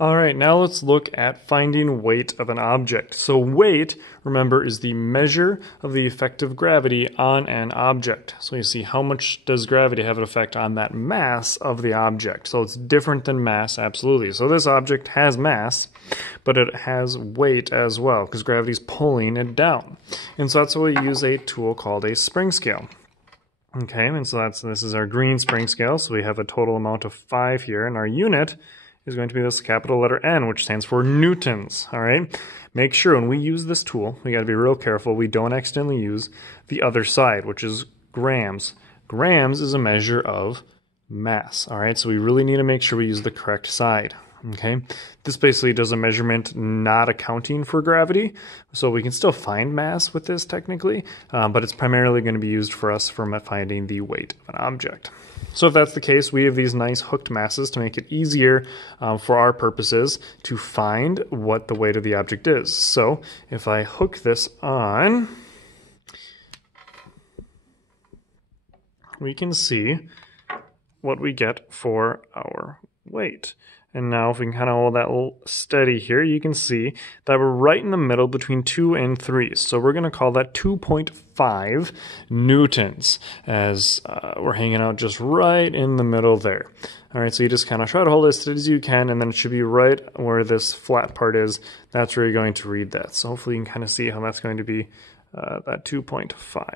All right, now let's look at finding weight of an object. So weight, remember, is the measure of the effect of gravity on an object. So you see how much does gravity have an effect on that mass of the object. So it's different than mass, absolutely. So this object has mass, but it has weight as well because gravity is pulling it down. And so that's why we use a tool called a spring scale. Okay, and so this is our green spring scale. So we have a total amount of 5 here, and our unit is going to be this capital letter N, which stands for newtons. All right, make sure when we use this tool, we got to be real careful we don't accidentally use the other side, which is grams. Grams is a measure of mass. All right, so we really need to make sure we use the correct side. Okay, this basically does a measurement not accounting for gravity, so we can still find mass with this technically, but it's primarily going to be used for us for finding the weight of an object. So if that's the case, we have these nice hooked masses to make it easier for our purposes to find what the weight of the object is. So if I hook this on, we can see what we get for our weight. And now if we can kind of hold that little steady here, you can see that we're right in the middle between 2 and 3. So we're going to call that 2.5 newtons as we're hanging out just right in the middle there. All right, so you just kind of try to hold it as steady as you can, and then it should be right where this flat part is. That's where you're going to read that. So hopefully you can kind of see how that's going to be that 2.5.